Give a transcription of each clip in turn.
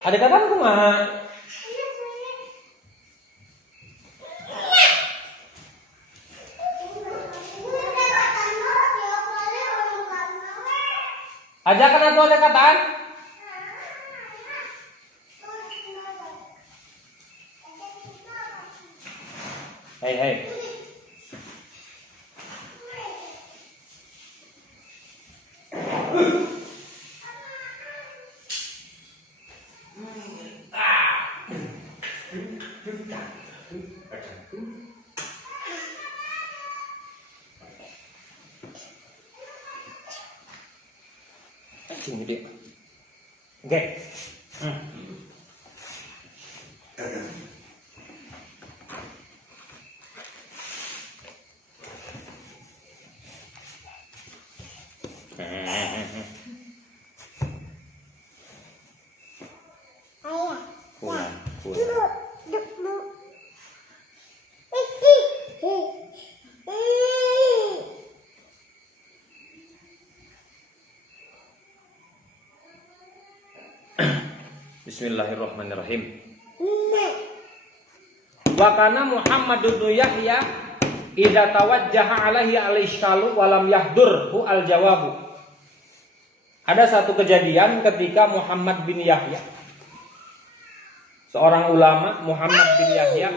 Ada kata kumaha? Ajakan aku ada kataan. Hei hei. Sini dia. Oke. Bismillahirrahmanirrahim. Wa kana Muhammad bin Yahya idza tawajjaha alaihi al-ishkalu wa lam yahdurhu al-jawabu. Ada satu kejadian ketika Muhammad bin Yahya, seorang ulama Muhammad bin Yahya,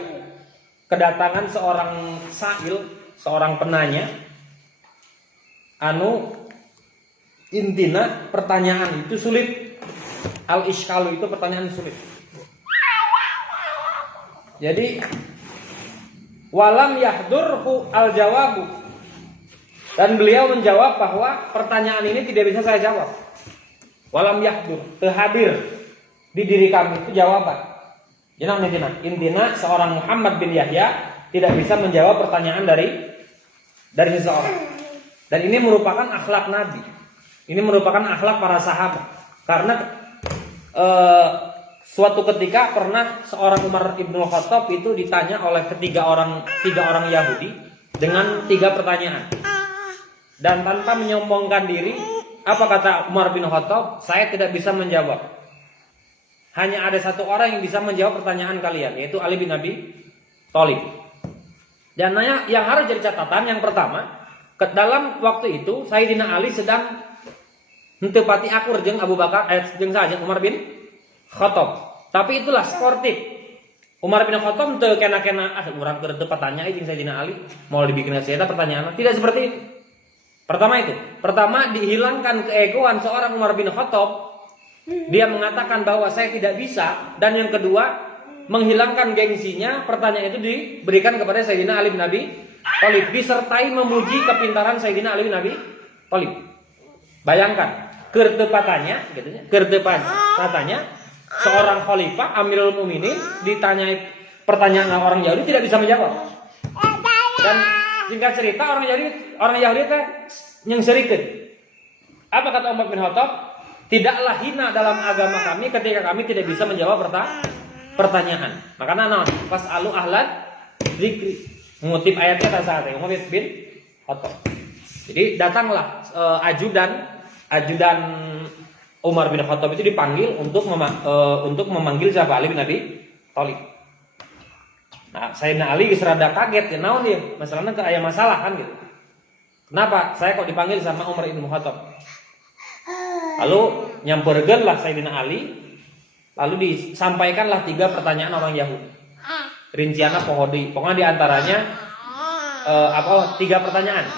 kedatangan seorang sa'il, seorang penanya, intina pertanyaan itu sulit. Al-ishkalu itu pertanyaan sulit. Jadi walam yahdurhu al-jawabu, dan beliau menjawab bahwa pertanyaan ini tidak bisa saya jawab. Walam yahdur, terhadir di diri kami itu jawaban. Intina seorang Muhammad bin Yahya tidak bisa menjawab pertanyaan dari seseorang. Dan ini merupakan akhlak Nabi. Ini merupakan akhlak para sahabat. Karena suatu ketika pernah seorang Umar ibn Khattab itu ditanya oleh tiga orang Yahudi dengan 3 pertanyaan, dan tanpa menyombongkan diri, apa kata Umar bin Khattab? Saya tidak bisa menjawab. Hanya ada satu orang yang bisa menjawab pertanyaan kalian, yaitu Ali bin Abi Thalib. Dan yang harus jadi catatan, yang pertama, dalam waktu itu Sayyidina Ali sedang mentepati akur jeung Abu Bakar jeung saja Umar bin Khattab. Tapi itulah sportif. Umar bin Khattab teu kena-kena urang keur teu patanya jeung Sayyidina Ali mau dibikin eta pertanyaan. Tidak seperti itu. Pertama dihilangkan keegoan seorang Umar bin Khattab. Dia mengatakan bahwa saya tidak bisa, dan yang kedua menghilangkan gengsinya, pertanyaan itu diberikan kepada Sayyidina Ali bin Abi Thalib disertai memuji kepintaran Sayyidina Ali bin Abi Thalib. Bayangkan, katanya seorang khalifah Amirul Mukminin ditanya pertanyaan orang Yahudi tidak bisa menjawab. Dan singkat cerita orang Yahudi teh nyengsirikeun. Apa kata Umar bin Khattab? Tidaklah hina dalam agama kami ketika kami tidak bisa menjawab pertanyaan. Makanya fas'alu ahlan dzikri. Mengutip ayatnya saat Umar bin Khattab. Jadi datanglah ajudan Umar bin Khattab itu dipanggil untuk memanggil siapa? Ali bin Abi Thalib. Nah, Sayyidina Ali serada kaget ya, naon dia? Masalahnya aya masalah kan gitu. Kenapa saya kok dipanggil sama Umar bin Khattab? Lalu nyamperkeunlah Sayyidina Ali, lalu disampaikanlah 3 pertanyaan orang Yahudi. Rincianna pokoknya diantaranya 3 pertanyaan.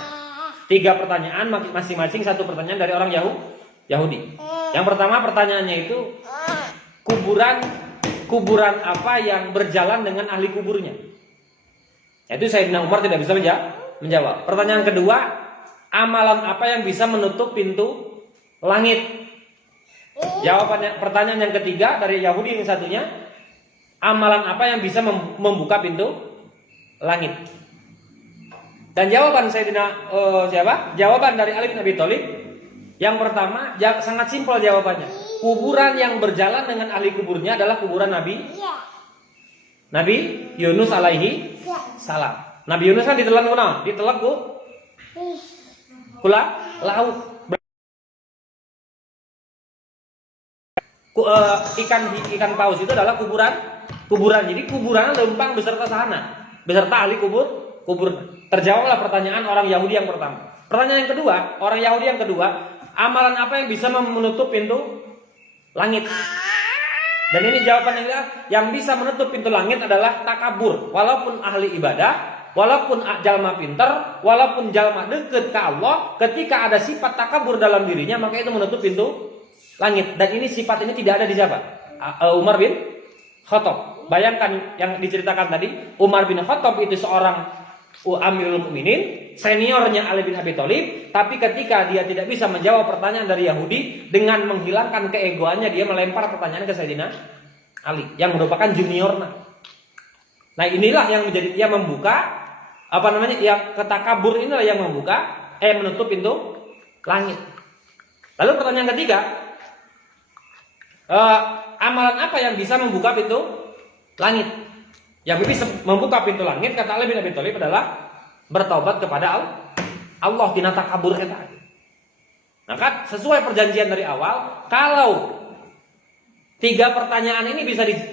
3 pertanyaan masing-masing 1 pertanyaan dari orang Yahudi. Yang pertama pertanyaannya itu kuburan apa yang berjalan dengan ahli kuburnya. Itu Sayyidina Umar tidak bisa menjawab. Pertanyaan kedua, amalan apa yang bisa menutup pintu langit? Jawabannya, pertanyaan yang ketiga dari Yahudi yang satunya, amalan apa yang bisa membuka pintu langit? Dan jawaban Sayyidina jawaban dari Ali bin Abi Thalib yang pertama sangat simpel jawabannya. Kuburan yang berjalan dengan ahli kuburnya adalah kuburan Nabi Yunus alaihi salam. Nabi Yunus kan ditelan kunaon? Ditelan kula laut. ikan paus itu adalah kuburan. Jadi kuburan lempang beserta sana, beserta ahli kubur. Terjawablah pertanyaan orang Yahudi yang pertama. Pertanyaan yang kedua, orang Yahudi yang kedua, amalan apa yang bisa menutup pintu langit? Dan ini jawabannya yang bisa menutup pintu langit adalah takabur. Walaupun ahli ibadah, walaupun jalma pinter, walaupun jalma deket ke Allah, ketika ada sifat takabur dalam dirinya, maka itu menutup pintu langit. Dan ini sifat ini tidak ada di siapa? Umar bin Khattab. Bayangkan yang diceritakan tadi, Umar bin Khattab itu seorang Amirul Mukminin, seniornya Ali bin Abi Thalib, tapi ketika dia tidak bisa menjawab pertanyaan dari Yahudi, dengan menghilangkan keegoannya dia melempar pertanyaan ke Sayyidina Ali yang merupakan juniornya. Nah, inilah yang menjadi dia membuka yang ketakabur inilah yang menutup pintu langit. Lalu pertanyaan ketiga, amalan apa yang bisa membuka pintu langit? Yang bisa membuka pintu langit, kata Ali bin Abi Thalib, adalah bertaubat kepada Allah tina takabur eta. Maka sesuai perjanjian dari awal, kalau 3 pertanyaan ini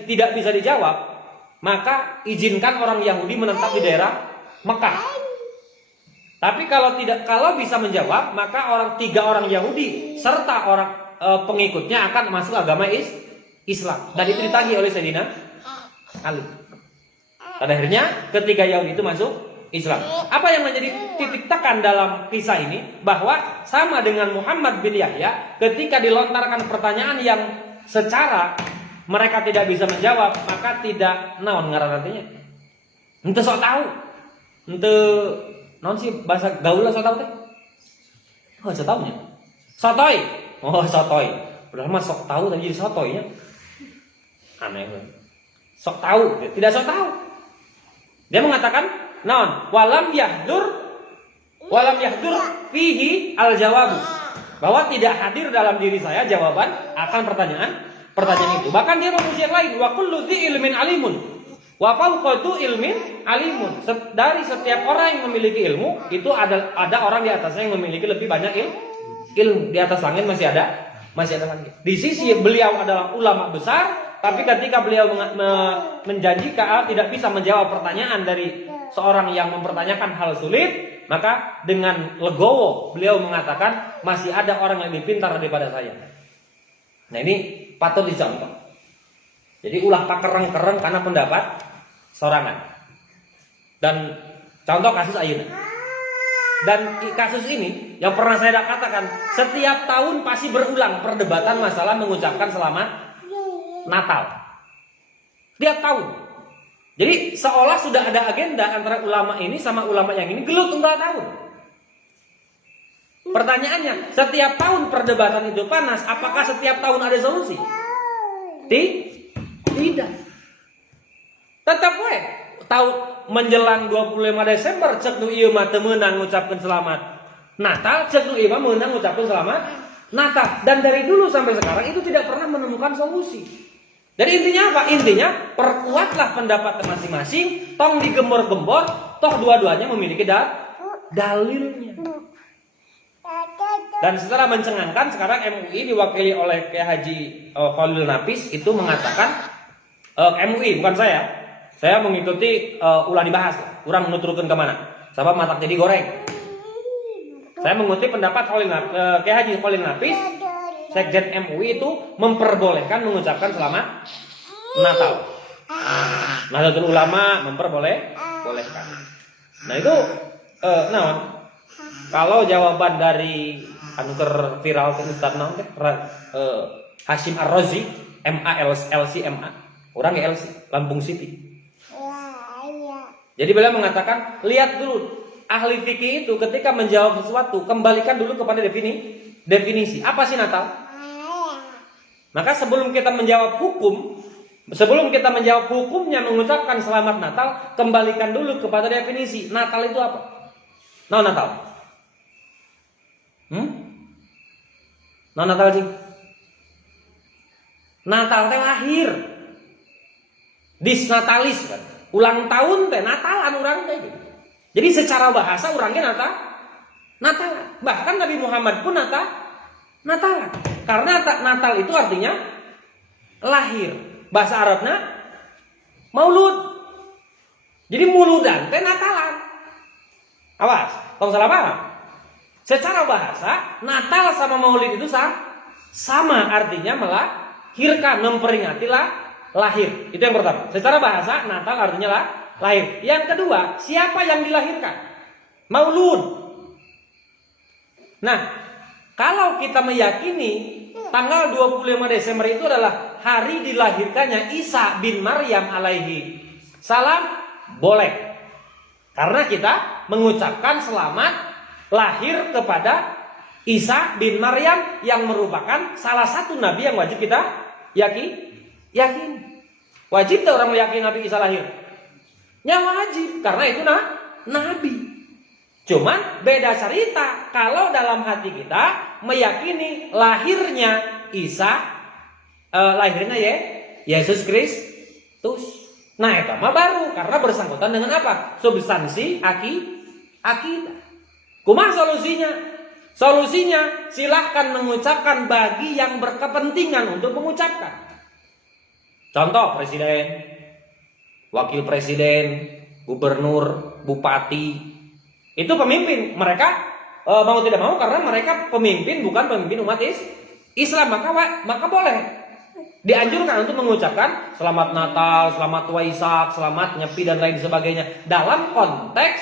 tidak bisa dijawab, maka izinkan orang Yahudi menetap di daerah Mekah. Tapi kalau bisa menjawab, maka 3 orang Yahudi serta orang pengikutnya akan masuk agama Islam. Dan itu ditagih oleh Sayyidina Ali. Pada akhirnya ketiga Yahudi itu masuk Islam. Apa yang menjadi titik tekan dalam kisah ini? Bahwa sama dengan Muhammad bin Yahya, ketika dilontarkan pertanyaan yang secara mereka tidak bisa menjawab, maka tidak naon ngaran artinya. Ente sok tahu. Ente naon sih bahasa gaul sok tahu teh? Oh, sok tahunya. Sotoy. Oh, sotoy. Padahal mah sok tahu tapi jadi sotoynya. Aneh. Sok tahu, tidak sok tahu. Dia mengatakan, naon? Walam yahdur fihi al-jawabu. Bahwa tidak hadir dalam diri saya jawaban akan pertanyaan itu. Bahkan dia memuji yang lain, wa kullu dzi ilmin alimun. Wa fawqa ilmin alimun. Dari setiap orang yang memiliki ilmu, itu ada orang di atasnya yang memiliki lebih banyak ilmu. Di atas langit masih ada langit. Di sisi beliau adalah ulama besar. Tapi ketika beliau menjanjikan tidak bisa menjawab pertanyaan dari seorang yang mempertanyakan hal sulit, maka dengan legowo beliau mengatakan masih ada orang yang lebih pintar daripada saya. Nah, ini patut dicontoh. Jadi ulah pakereng-kereng karena pendapat sorangan. Dan contoh kasus ayeuna. Dan kasus ini yang pernah saya katakan, setiap tahun pasti berulang perdebatan masalah mengucapkan selamat Natal. Tiap tahun. Jadi seolah sudah ada agenda antara ulama ini sama ulama yang ini gelut tunggal tahun. Pertanyaannya, setiap tahun perdebatan itu panas, apakah setiap tahun ada solusi? Tidak. Tetap we tahun menjelang 25 Desember cek nu ieu mah teu meunang ngucapkeun selamat Natal, cek nu ieu mah meunang ngucapkeun selamat Natal. Dan dari dulu sampai sekarang itu tidak pernah menemukan solusi. Jadi intinya apa? Intinya perkuatlah pendapat masing-masing, tong digembor-gembor, toh dua-duanya memiliki dalilnya. Dan secara mencengangkan sekarang MUI diwakili oleh Kiai Haji Khalil Nafis itu mengatakan, MUI bukan saya mengikuti ulah dibahas, kurang nuturkeun ke mana. Sabab matak jadi goreng. Saya mengutip pendapat Kiai Haji Khalil Nafis, Sekjen MUI itu memperbolehkan mengucapkan selamat Natal. Nahdlatul Ulama memperbolehkan. Nah itu, kalau jawaban dari anuger viral ke Ustaz naon teh Hashim Ar-Razi, LC, orang LC Lampung City. Jadi beliau mengatakan, lihat dulu ahli fikih itu ketika menjawab sesuatu kembalikan dulu kepada definisi. Apa sih Natal? Maka sebelum kita menjawab hukumnya mengucapkan selamat Natal, kembalikan dulu kepada definisi. Natal itu apa? Natal. Natal sih. Natal teh lahir. Disnatalis kan. Ulang tahun teh Natalan urang teh gitu. Jadi secara bahasa urangnya Natal. Bahkan Nabi Muhammad pun Natalan. Karena Natal itu artinya lahir. Bahasa Arabnya maulud. Jadi muludan teh natalan. Awas, tong salah paham. Secara bahasa Natal sama Maulid itu sama, artinya melahirkan, memperingati lahir. Itu yang pertama. Secara bahasa Natal artinya lahir. Yang kedua, siapa yang dilahirkan? Maulud. Nah, kalau kita meyakini tanggal 25 Desember itu adalah hari dilahirkannya Isa bin Maryam alaihi salam, boleh. Karena kita mengucapkan selamat lahir kepada Isa bin Maryam yang merupakan salah satu nabi yang wajib kita yakin. Wajib tak orang meyakini Nabi Isa lahir? Ya wajib, karena itu nabi. Cuman beda cerita kalau dalam hati kita meyakini lahirnya Isa, lahirnya Yesus Kristus. Nah, itu mah baru karena bersangkutan dengan apa? Substansi akidah. Kumaha solusinya? Solusinya silahkan mengucapkan bagi yang berkepentingan untuk mengucapkan. Contoh presiden, wakil presiden, gubernur, bupati. Itu pemimpin, mereka mau tidak mau karena mereka pemimpin, bukan pemimpin umat Islam, maka boleh dianjurkan untuk mengucapkan selamat Natal, selamat Waisak, selamat Nyepi dan lain sebagainya. Dalam konteks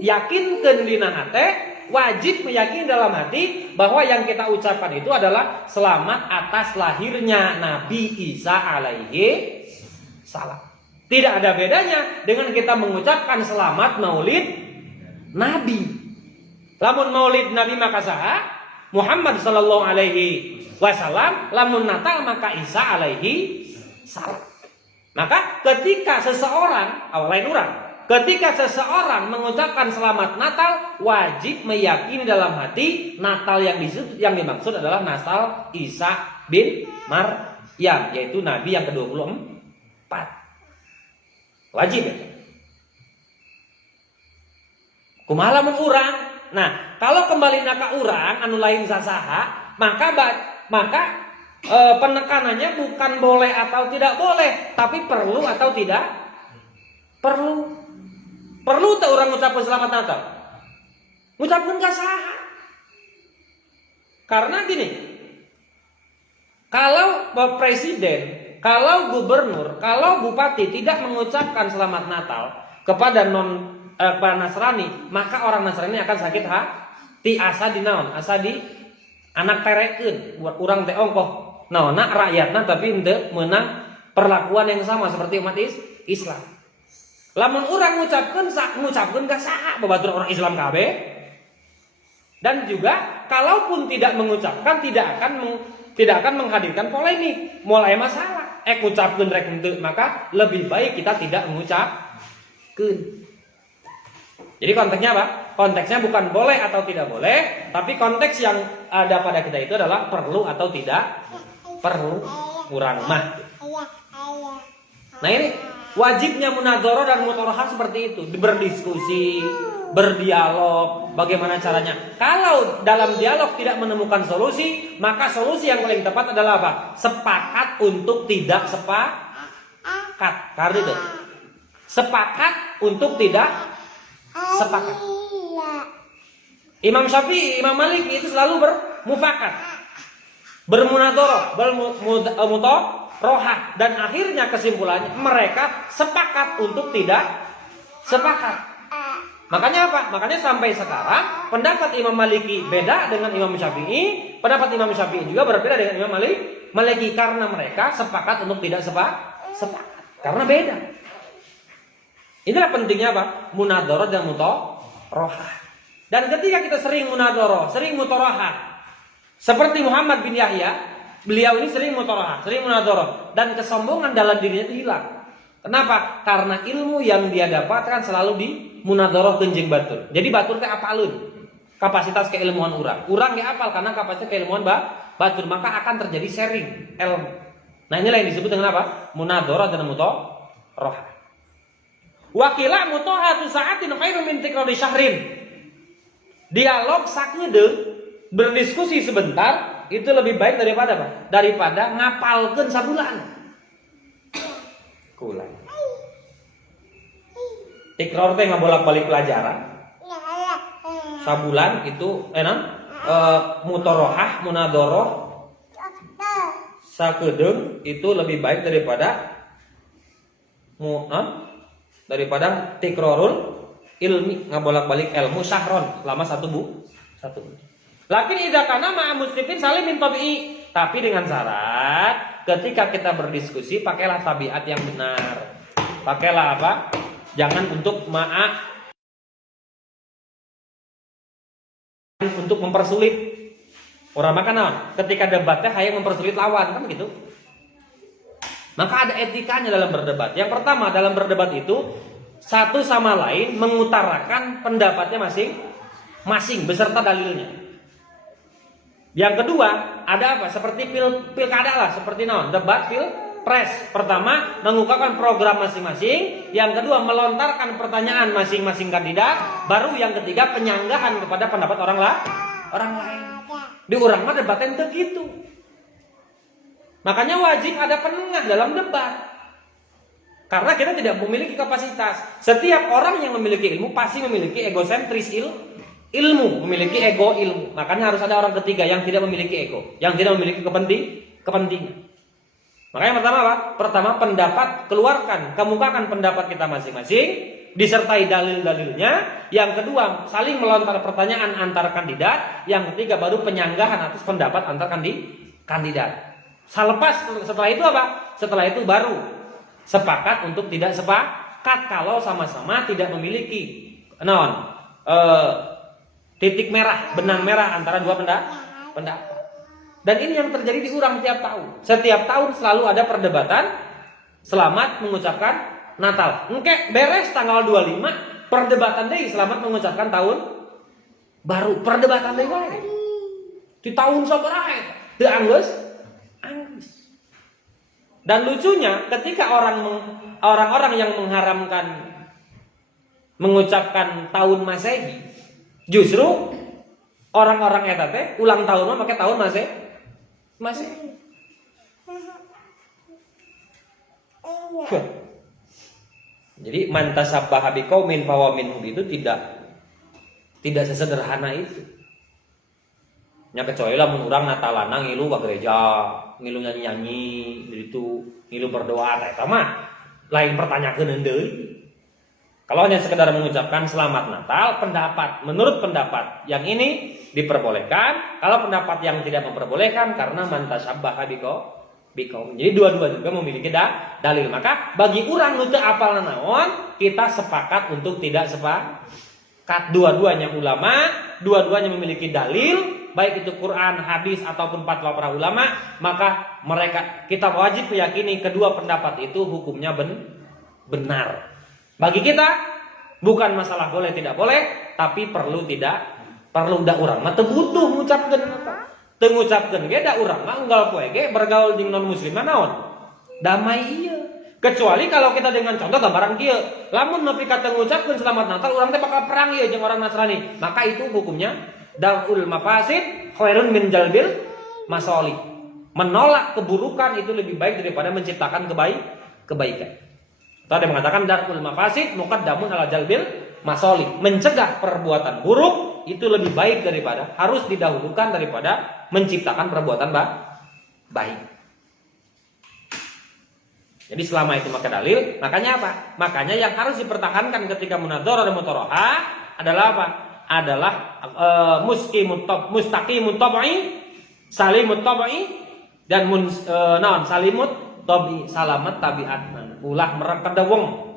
yakinkeun dina hate, wajib meyakini dalam hati bahwa yang kita ucapkan itu adalah selamat atas lahirnya Nabi Isa alaihi salam. Tidak ada bedanya dengan kita mengucapkan selamat Maulid Nabi. Lamun Maulid Nabi maka saha Muhammad sallallahu alaihi wasallam, lamun Natal maka Isa alaihi salam. Maka ketika seseorang, ketika seseorang mengucapkan selamat Natal, wajib meyakini dalam hati Natal yang dimaksud adalah Natal Isa bin Maryam, yaitu Nabi yang ke-24. Wajib ya. Kumaha lamun urang? Nah, kalau kembali ka urang anu lain sasaha, maka penekanannya bukan boleh atau tidak boleh, tapi perlu atau tidak perlu. Perlu tak orang ngucapkan selamat Natal? Ngucapkan ka saha? Karena gini, kalau presiden, kalau gubernur, kalau bupati tidak mengucapkan selamat Natal kepada Nasrani, maka orang Nasrani akan sakit hati. Asa di naon, asa di anak terekeun buat urang teh ongkoh naonna rakyatna tapi henteu meunang perlakuan yang sama seperti umat Islam. Lamun urang ngucapkeun ka saha babatur orang Islam kabeh. Dan juga kalaupun tidak mengucapkan tidak akan menghadirkan polemik, mulai masalah. Ngucapkeun rek henteu, maka lebih baik kita tidak mengucapkeun. Jadi konteksnya apa? Konteksnya bukan boleh atau tidak boleh, tapi konteks yang ada pada kita itu adalah perlu atau tidak perlu, kurang mah. Nah ini wajibnya munadzarah dan mutorohah seperti itu, berdiskusi, berdialog, bagaimana caranya. Kalau dalam dialog tidak menemukan solusi, maka solusi yang paling tepat adalah apa? Sepakat untuk tidak sepakat. Karena itu sepakat untuk tidak sepakat. Imam Syafi'i, Imam Malik itu selalu bermufakat, bermunadzarah, bermutorohah, dan akhirnya kesimpulannya mereka sepakat untuk tidak sepakat. Makanya apa? Makanya sampai sekarang pendapat Imam Maliki beda dengan Imam Syafi'i, pendapat Imam Syafi'i juga berbeda dengan Imam Maliki karena mereka sepakat untuk tidak sepakat. Karena beda. Inilah pentingnya apa? Munadzarah dan mutorohah. Dan ketika kita sering munadzarah, sering mutorohah, seperti Muhammad bin Yahya, beliau ini sering mutorohah, sering munadzarah, dan kesombongan dalam dirinya itu hilang. Kenapa? Karena ilmu yang dia dapatkan selalu di munadzarah kenjing batur. Jadi batur teh apalun kapasitas keilmuan urang. Urang ge apal karena kapasitas keilmuan batur, maka akan terjadi sharing ilmu. Nah, inilah yang disebut dengan apa? Munadzarah dan mutorohah. Wakila mutohatu sa'atin khairum min tikrari syahrin. Dialog saknyede, berdiskusi sebentar itu lebih baik daripada apa? Daripada ngapalkeun sabulan. Kulan. Tikror teh ngabolak-balik pelajaran. Sabulan itu mutorohah, munadoroh sakedeung itu lebih baik daripada tikrorul ilmi, ngabolak-balik ilmu syahron selama satu bulan. Lakin idza kana ma'a muslimin salim min tabi'i, tapi dengan syarat ketika kita berdiskusi pakailah tabiat yang benar. Pakailah apa? Jangan untuk untuk mempersulit. Orang makan ketika debatnya hayang mempersulit lawan kan begitu. Maka ada etikanya dalam berdebat. Yang pertama dalam berdebat itu satu sama lain mengutarakan pendapatnya masing-masing beserta dalilnya. Yang kedua ada apa? Seperti pilkada lah, seperti debat pilpres. Pertama mengungkapkan program masing-masing. Yang kedua melontarkan pertanyaan masing-masing kandidat. Baru yang ketiga penyanggahan kepada pendapat orang lain. Di urang mah debatnya gitu. Makanya wajib ada penengah dalam debat. Karena kita tidak memiliki kapasitas. Setiap orang yang memiliki ilmu pasti memiliki egosentris ilmu, memiliki ego ilmu. Makanya harus ada orang ketiga yang tidak memiliki ego, yang tidak memiliki kepentingan. Makanya pertama apa? Pertama pendapat, kemukakan pendapat kita masing-masing, disertai dalil-dalilnya. Yang kedua saling melontar pertanyaan antar kandidat. Yang ketiga baru penyanggahan atas pendapat antar kandidat. Setelah itu apa? Setelah itu baru sepakat untuk tidak sepakat kalau sama-sama tidak memiliki titik merah, benang merah antara dua pendapat. Dan ini yang terjadi di urang tiap tahun. Setiap tahun selalu ada perdebatan selamat mengucapkan Natal. Engke beres tanggal 25 perdebatan deui selamat mengucapkan tahun baru. Perdebatan deui wae. Di tahun sabaraha eta? Teu anggeus. Dan lucunya ketika orang-orang yang mengharamkan mengucapkan tahun Masehi, justru orang-orang eta teh ulang tahun mah pakai tahun Masehi. Jadi man tasabbaha biqaumin fahuwa minhum itu tidak sesederhana itu. Nya kecuali lamun urang Natalana ngilu ka gereja, ngilu nyanyi-nyanyi, gitu, ngilu berdoa eta mah lain pertanyakeun deui. Kalau hanya sekedar mengucapkan selamat Natal, menurut pendapat yang ini diperbolehkan. Kalau pendapat yang tidak memperbolehkan karena man tasabbaha biqaum. Jadi dua-dua juga memiliki dalil. Maka bagi urang nu teu apal naon, kita sepakat untuk tidak sepakat. Dua-duanya ulama, dua-duanya memiliki dalil. Baik itu Quran, hadis ataupun fatwa para ulama, maka kita wajib meyakini kedua pendapat itu hukumnya benar. Bagi kita bukan masalah boleh tidak boleh, tapi perlu da urang mah teu butuh ngucapkeun apa. Teu ngucapkeun ge da urang mah unggal poe ge bergaul jeung non muslim naon? Damai ieu. Kecuali kalau kita dengan contoh gambaran kieu, lamun nepi ka teu ngucapkeun selamat Natal urang teh bakal perang ieu jeung orang Nasrani, maka itu hukumnya darul mafasid khairun min jalbil masolih. Menolak keburukan itu lebih baik daripada menciptakan kebaikan. Tadi mengatakan darul mafasid muqaddamun ala jalbil masolih. Mencegah perbuatan buruk itu lebih baik daripada, harus didahulukan daripada menciptakan perbuatan baik. Jadi selama itu maka dalil, makanya apa? Makanya yang harus dipertahankan ketika munadzarah dan mutoroha adalah apa? Adalah mustaqimut tabai, salimut tabai, dan salimut tabi, salamat tabiat. Ulah merekada wong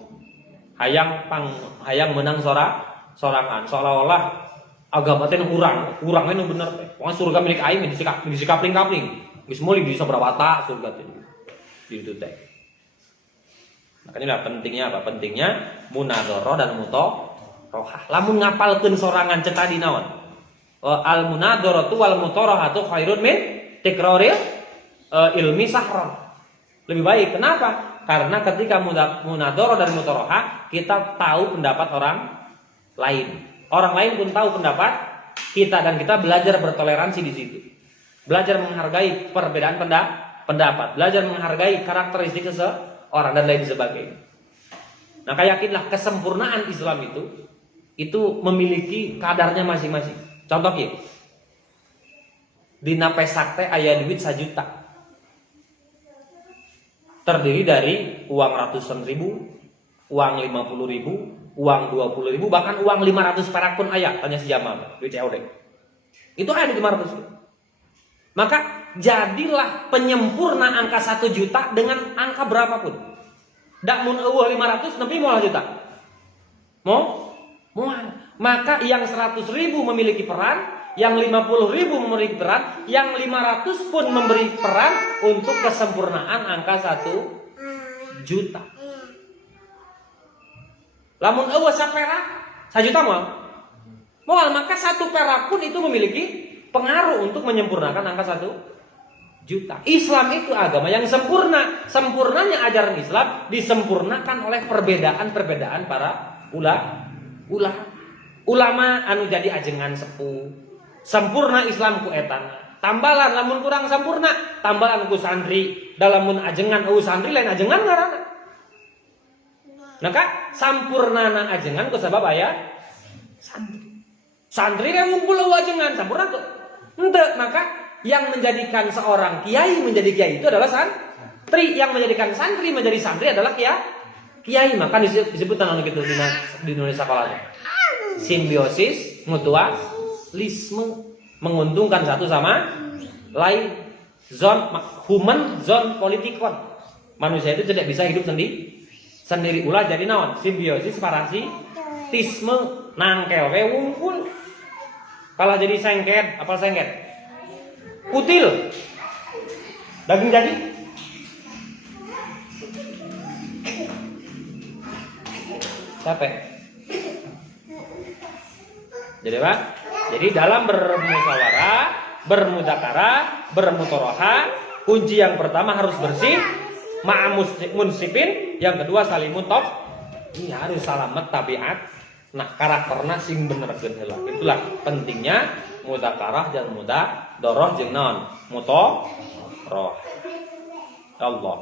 hayang menang sorangan, seolah-olah agama teh urang nu bener teh. Wong surga milik aing di kapling-kapling. Geus meuli di sabaraha surga teh. Itu teh. Makanya pentingnya apa? Pentingnya munadzarah dan mutorohah. Lamun ngapalkeun sorangan cek tadi naon? Al munadzaratu wal mutorohatu khairun min tikraril ilmi sahron. Lebih baik. Kenapa? Karena ketika munadzarah dan mutorohah kita tahu pendapat orang lain. Orang lain pun tahu pendapat kita dan kita belajar bertoleransi di situ. belajar menghargai perbedaan pendapat, belajar menghargai karakteristik seseorang dan lain sebagainya. Maka yakinlah kesempurnaan Islam itu memiliki kadarnya masing-masing. Contoh ya, dina pesak teh aya duit 1 juta. Terdiri dari uang ratusan ribu, uang 50 ribu, uang 20 ribu, bahkan uang 500 perak pun aya. Tanya si Jamal, duit COD. Itu ada 500 ribu. Maka jadilah penyempurna angka 1 juta dengan angka berapapun. Dak mun eueuh 500 nepi moal juta. Mau? Maka yang 100 ribu memiliki peran, yang 50 ribu memiliki peran, yang 500 pun memberi peran untuk kesempurnaan angka 1 juta. Lamun eueuh saperak 1 juta moal, maka 1 perak pun itu memiliki pengaruh untuk menyempurnakan angka 1 juta. Islam itu agama yang sempurna. Sempurnanya ajaran Islam disempurnakan oleh perbedaan-perbedaan para ulama anu jadi ajengan sepuh. Sempurna Islam ku etana. Tambalan lamun kurang sempurna, tambalan ku santri. Dalamun ajengan santri lain ajengan ngaranna. Maka sampurnana ajengan ku sabab aya santri. Santri yang ngumpul ajengan sampurna tuh. Henteu, maka yang menjadikan seorang kiai menjadi kiai itu adalah santri. Yang menjadikan santri menjadi santri adalah kiai. Maka disebut anu kitu di Indonesia sekolahnya. Simbiosis mutualisme, menguntungkan satu sama lain. Human zone politikon. Manusia itu tidak bisa hidup sendiri. Ulah jadi naon? Simbiosis parasitisme, nangkel we wungkul. Kalah jadi sengket, apa sengket? Kutil. Daging jadi. Capek. Jadi apa? Jadi dalam bermusyawarah, bermudzakarah, bermutoroha, kunci yang pertama harus bersih, ma'amunsipin, yang kedua salimun top. Ini harus salamet tabiat. Nah, karakterna sing benerkeun heula. Itulah pentingnya mudzakarah dan mudadharah jeung naon? Mutoroh. Allah.